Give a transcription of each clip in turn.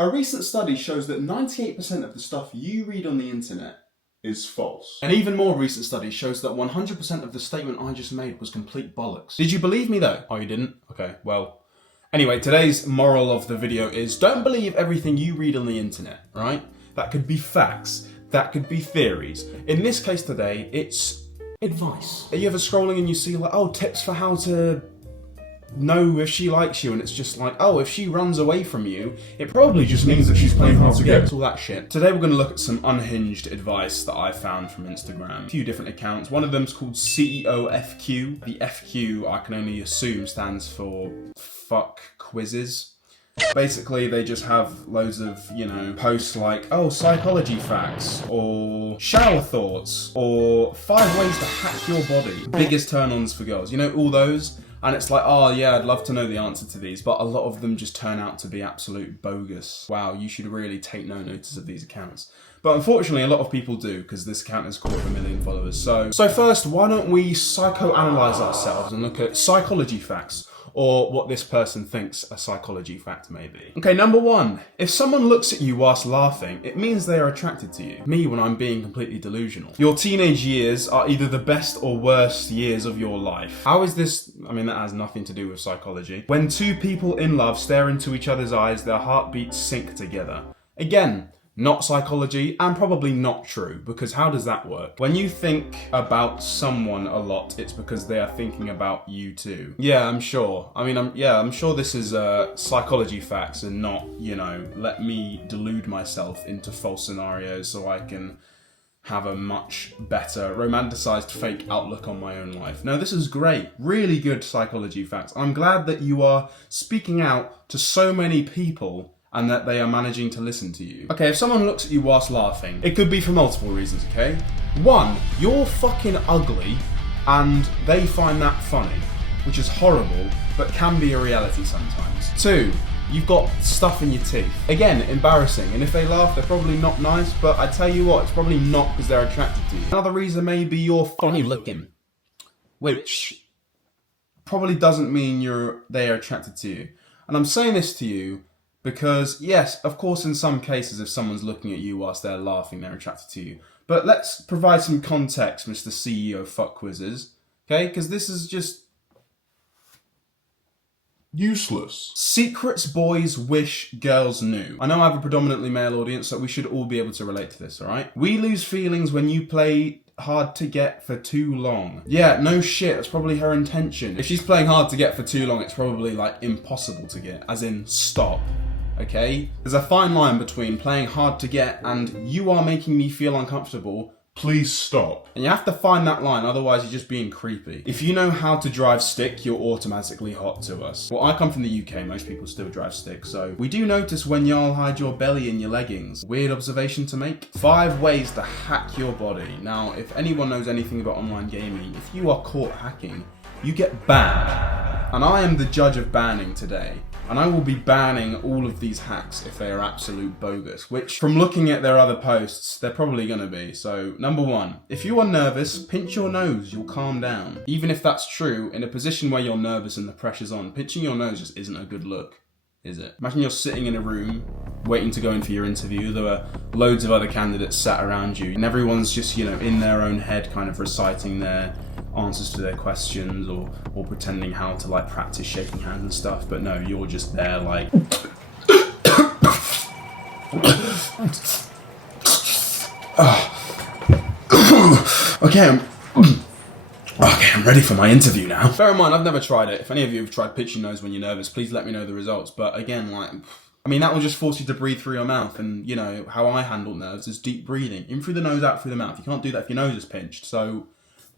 A recent study shows that 98% of the stuff you read on the internet is false. An even more recent study shows that 100% of the statement I just made was complete bollocks. Did you believe me though? Oh, you didn't? Okay, well. Anyway, today's moral of the video is don't believe everything you read on the internet, right? That could be facts, that could be theories. In this case today, it's advice. Are you ever scrolling and you see like, oh, tips for how to know if she likes you, and it's just like, oh, if she runs away from you, it probably just means that she's playing hard to get. It's all that shit. Today we're going to look at some unhinged advice that I found from Instagram. A few different accounts. One of them's called CEOFQ. The FQ, I can only assume, stands for fuck quizzes. Basically, they just have loads of, posts like, oh, psychology facts, or shower thoughts, or 5 ways to hack your body. Biggest turn-ons for girls. You know, all those? And it's like, oh yeah, I'd love to know the answer to these, but a lot of them just turn out to be absolute bogus. Wow, you should really take no notice of these accounts. But unfortunately, a lot of people do, because this account has 250,000 followers. So first, why don't we psychoanalyze ourselves and look at psychology facts, or what this person thinks a psychology fact may be. Okay, number 1. If someone looks at you whilst laughing, it means they are attracted to you. Me when I'm being completely delusional. Your teenage years are either the best or worst years of your life. How is this? I mean, that has nothing to do with psychology. When two people in love stare into each other's eyes, their heartbeats sync together. Again, not psychology, and probably not true, because how does that work? When you think about someone a lot, it's because they are thinking about you too. Yeah, I'm sure. I mean, I'm sure this is psychology facts and not, let me delude myself into false scenarios so I can have a much better romanticized fake outlook on my own life. No, this is great. Really good psychology facts. I'm glad that you are speaking out to so many people and that they are managing to listen to you. Okay, if someone looks at you whilst laughing, it could be for multiple reasons, okay? 1, you're fucking ugly, and they find that funny, which is horrible, but can be a reality sometimes. 2, you've got stuff in your teeth. Again, embarrassing, and if they laugh, they're probably not nice, but I tell you what, it's probably not because they're attracted to you. Another reason may be you're funny looking, which probably doesn't mean they are attracted to you. And I'm saying this to you because, yes, of course, in some cases, if someone's looking at you whilst they're laughing, they're attracted to you. But let's provide some context, Mr. CEO Fuck Quizzes, okay? Because this is just useless. Secrets boys wish girls knew. I know I have a predominantly male audience, so we should all be able to relate to this, alright? We lose feelings when you play hard to get for too long. Yeah, no shit, that's probably her intention. If she's playing hard to get for too long, it's probably like impossible to get, as in stop. Okay? There's a fine line between playing hard to get and you are making me feel uncomfortable, please stop. And you have to find that line, otherwise you're just being creepy. If you know how to drive stick, you're automatically hot to us. Well, I come from the UK, most people still drive stick, so we do notice when y'all hide your belly in your leggings. Weird observation to make. 5 ways to hack your body. Now, if anyone knows anything about online gaming, if you are caught hacking, you get banned. And I am the judge of banning today. And I will be banning all of these hacks if they are absolute bogus, which from looking at their other posts, they're probably gonna be. So, number 1, if you are nervous, pinch your nose, you'll calm down. Even if that's true, in a position where you're nervous and the pressure's on, pinching your nose just isn't a good look, is it? Imagine you're sitting in a room, waiting to go in for your interview, there are loads of other candidates sat around you, and everyone's just, in their own head kind of reciting their answers to their questions or pretending how to like practice shaking hands and stuff, but no, you're just there like okay, I'm ready for my interview now. Bear in mind, I've never tried it. If any of you have tried pinching your nose when you're nervous, please let me know the results. But again, that will just force you to breathe through your mouth, and how I handle nerves is deep breathing. In through the nose, out through the mouth. You can't do that if your nose is pinched, so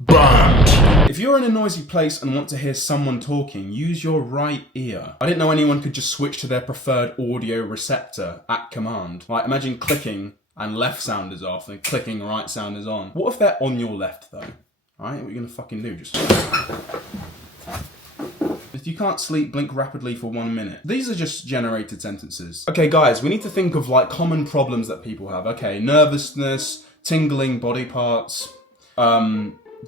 banned. If you're in a noisy place and want to hear someone talking, use your right ear. I didn't know anyone could just switch to their preferred audio receptor at command. Like, imagine clicking and left sound is off and clicking right sound is on. What if they're on your left though? Alright, what are you gonna fucking do? Just... If you can't sleep, blink rapidly for 1 minute. These are just generated sentences. Okay guys, we need to think of like common problems that people have. Okay, nervousness, tingling body parts,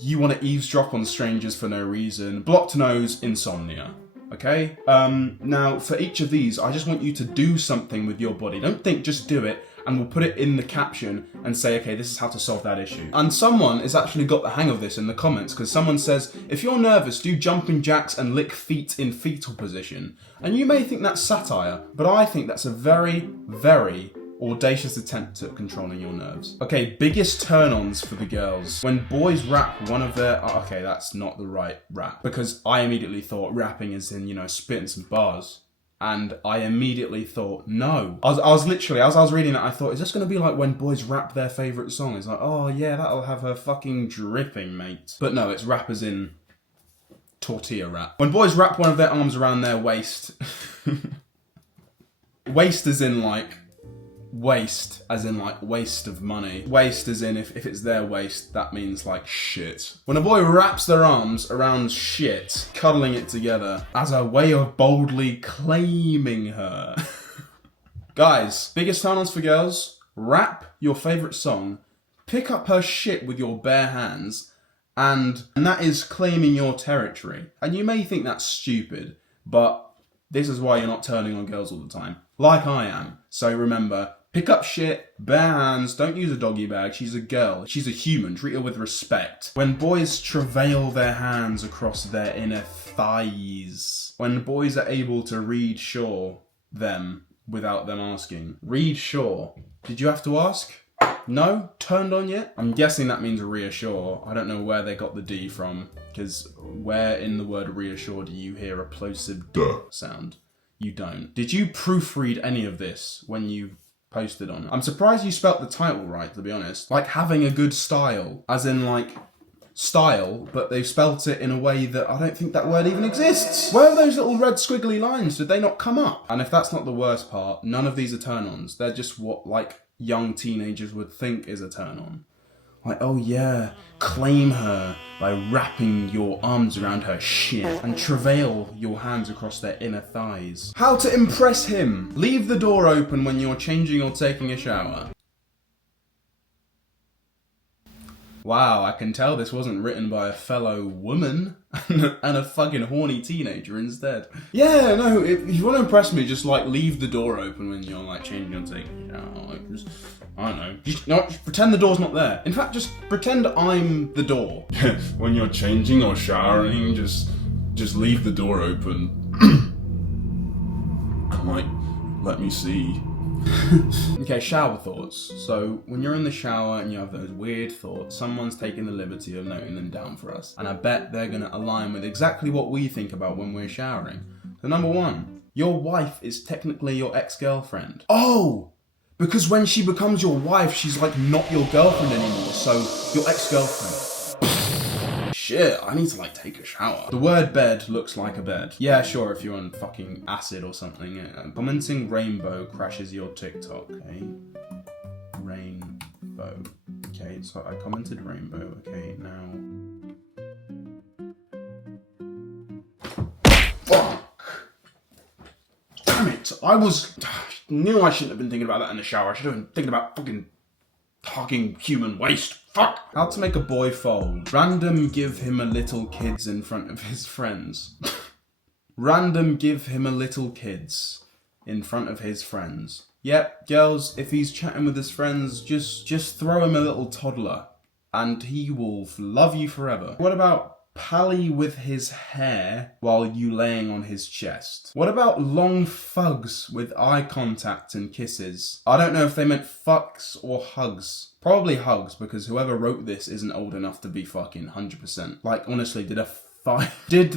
you want to eavesdrop on strangers for no reason, blocked nose, insomnia. okay? Now, for each of these, I just want you to do something with your body. Don't think, just do it, and we'll put it in the caption and say, okay, this is how to solve that issue. And someone has actually got the hang of this in the comments, because someone says, if you're nervous, do jumping jacks and lick feet in fetal position. And you may think that's satire, but I think that's a very, very audacious attempt at controlling your nerves. Okay, biggest turn-ons for the girls. When boys rap one of their... Oh, okay, that's not the right rap, because I immediately thought rapping is in, you know, spitting some bars. And I immediately thought, no. I was literally, as I was reading it, I thought, is this going to be like when boys rap their favourite song? It's like, oh yeah, that'll have her fucking dripping, mate. But no, it's rappers in tortilla rap. When boys wrap one of their arms around their waist... waist as in like... Waste, as in like waste of money. Waste as in if it's their waist, that means like shit. When a boy wraps their arms around shit, cuddling it together as a way of boldly claiming her. Guys, biggest turn-ons for girls, rap your favourite song, pick up her shit with your bare hands, and that is claiming your territory. And you may think that's stupid, but this is why you're not turning on girls all the time. Like I am. So remember, pick up shit, bare hands, don't use a doggy bag, she's a girl, she's a human, treat her with respect. When boys travail their hands across their inner thighs. When boys are able to reassure them without them asking. Reassure. Did you have to ask? No? Turned on yet? I'm guessing that means reassure. I don't know where they got the D from, because where in the word reassure do you hear a plosive duh sound? You don't. Did you proofread any of this when you posted on it? I'm surprised you spelt the title right, to be honest. Like having a good style, as in like style, but they've spelt it in a way that I don't think that word even exists. Where are those little red squiggly lines? Did they not come up? And if that's not the worst part, none of these are turn-ons. They're just what like young teenagers would think is a turn-on. Like, oh yeah, claim her by wrapping your arms around her shit and travail your hands across their inner thighs. How to impress him. Leave the door open when you're changing or taking a shower. Wow, I can tell this wasn't written by a fellow woman and a fucking horny teenager instead. Yeah, no, if you want to impress me, just like leave the door open when you're like changing or taking a shower. Like, just, I don't know. Just pretend the door's not there. In fact, just pretend I'm the door. When you're changing or showering, just leave the door open. I'm like, let me see. Okay, shower thoughts. So when you're in the shower and you have those weird thoughts, someone's taken the liberty of noting them down for us. And I bet they're going to align with exactly what we think about when we're showering. So number one, your wife is technically your ex-girlfriend. Oh! Because when she becomes your wife, she's like not your girlfriend anymore. So your ex-girlfriend. Shit, I need to like take a shower. The word bed looks like a bed. Yeah, sure, if you're on fucking acid or something. Commenting rainbow crashes your TikTok, okay? Rainbow. Okay, so I commented rainbow, okay, now... Fuck! Damn it! Knew I shouldn't have been thinking about that in the shower. I should have been thinking about fucking human waste. Fuck! How to make a boy fold. Random give him a little kids in front of his friends. Random give him a little kids in front of his friends. Yep, girls, if he's chatting with his friends, just throw him a little toddler and he will love you forever. What about pally with his hair while you laying on his chest? What about long fugs with eye contact and kisses? I don't know if they meant fucks or hugs. Probably hugs, because whoever wrote this isn't old enough to be fucking 100%. Like, honestly, did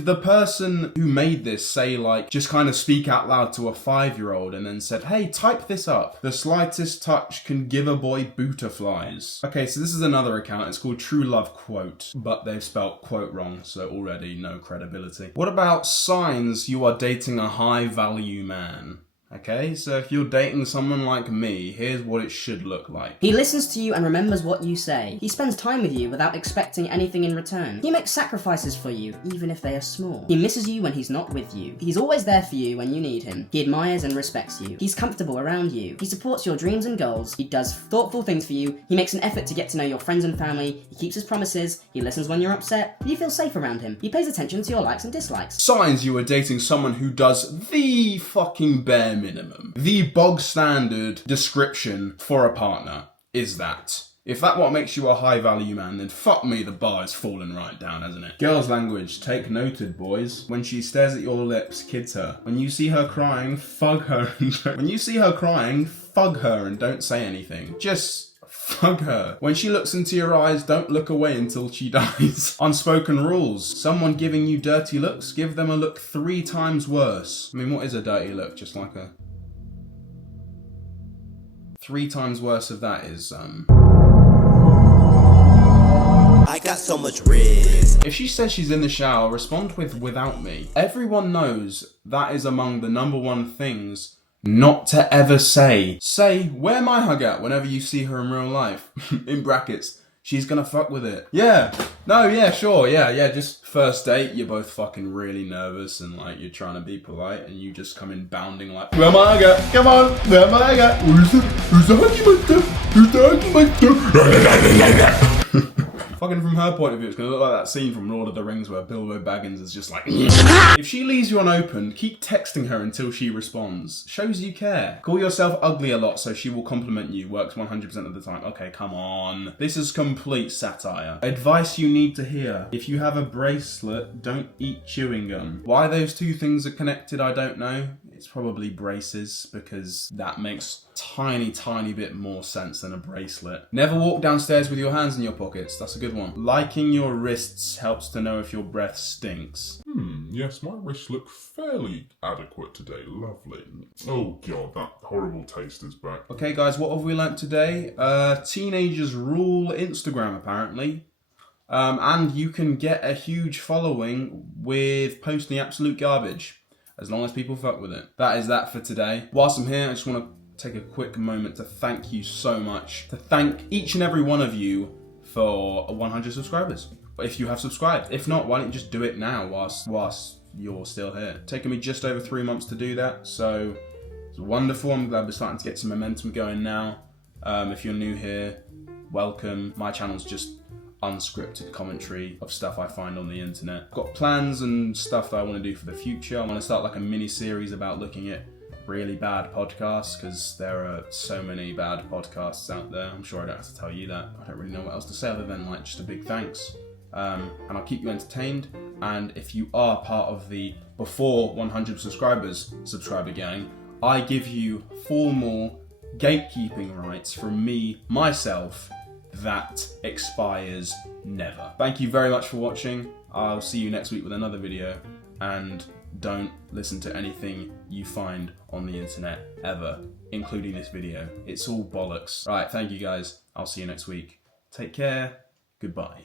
the person who made this say, like, just kind of speak out loud to a 5-year-old and then said, hey, type this up. The slightest touch can give a boy butterflies. Okay, so this is another account. It's called True Love Quote, but they've spelt quote wrong, so already no credibility. What about signs you are dating a high-value man? Okay, so if you're dating someone like me, here's what it should look like. He listens to you and remembers what you say. He spends time with you without expecting anything in return. He makes sacrifices for you, even if they are small. He misses you when he's not with you. He's always there for you when you need him. He admires and respects you. He's comfortable around you. He supports your dreams and goals. He does thoughtful things for you. He makes an effort to get to know your friends and family. He keeps his promises. He listens when you're upset. You feel safe around him. He pays attention to your likes and dislikes. Signs you are dating someone who does the fucking bare minimum. The bog standard description for a partner is that. If that what makes you a high value man, then fuck me, the bar is falling right down, hasn't it? Girls' language, take noted, boys. When she stares at your lips, kids her. When you see her crying, fug her. When you see her crying, fug her and don't say anything. Just fug her. When she looks into your eyes, don't look away until she dies. Unspoken rules. Someone giving you dirty looks, give them a look 3 times worse. I mean, what is a dirty look? Just like a... 3 times worse of that is, I got so much risk. If she says she's in the shower, respond with "without me." Everyone knows that is among the #1 things not to ever say. Say, "Where my hug at?" whenever you see her in real life. In brackets, she's gonna fuck with it. Yeah. No, yeah, sure, yeah, just first date, you're both fucking really nervous and like you're trying to be polite and you just come in bounding like, "Where my hug at? Come on, where my hug at? Who's the huggy monster? Who's the huggy monster?" Fucking from her point of view, it's gonna look like that scene from Lord of the Rings where Bilbo Baggins is just like, If she leaves you unopened, keep texting her until she responds. Shows you care. Call yourself ugly a lot so she will compliment you. Works 100% of the time. Okay, come on. This is complete satire. Advice you need to hear. If you have a bracelet, don't eat chewing gum. Why those 2 things are connected, I don't know. It's probably braces, because that makes tiny bit more sense than a bracelet. Never walk downstairs with your hands in your pockets. That's a good one. Liking your wrists helps to know if your breath stinks. Yes, my wrists look fairly adequate today. Lovely. Oh god, that horrible taste is back. Okay guys, what have we learnt today? Teenagers rule Instagram apparently. And you can get a huge following with posting absolute garbage, as long as people fuck with it. That is that for today. Whilst I'm here, I just want to take a quick moment to thank you so much. To thank each and every one of you for 100 subscribers. If you have subscribed. If not, why don't you just do it now whilst you're still here. It's taken me just over 3 months to do that, so it's wonderful. I'm glad we're starting to get some momentum going now. If you're new here, welcome. My channel's just unscripted commentary of stuff I find on the internet. I've got plans and stuff that I want to do for the future. I want to start like a mini series about looking at really bad podcasts, because there are so many bad podcasts out there. I'm sure I don't have to tell you that. I don't really know what else to say other than like just a big thanks. And I'll keep you entertained. And if you are part of the before 100 subscribers subscriber gang, I give you formal gatekeeping rights from me, myself, that expires never. Thank you very much for watching. I'll see you next week with another video, and don't listen to anything you find on the internet ever, including this video. It's all bollocks. Right, thank you guys. I'll see you next week. Take care. Goodbye.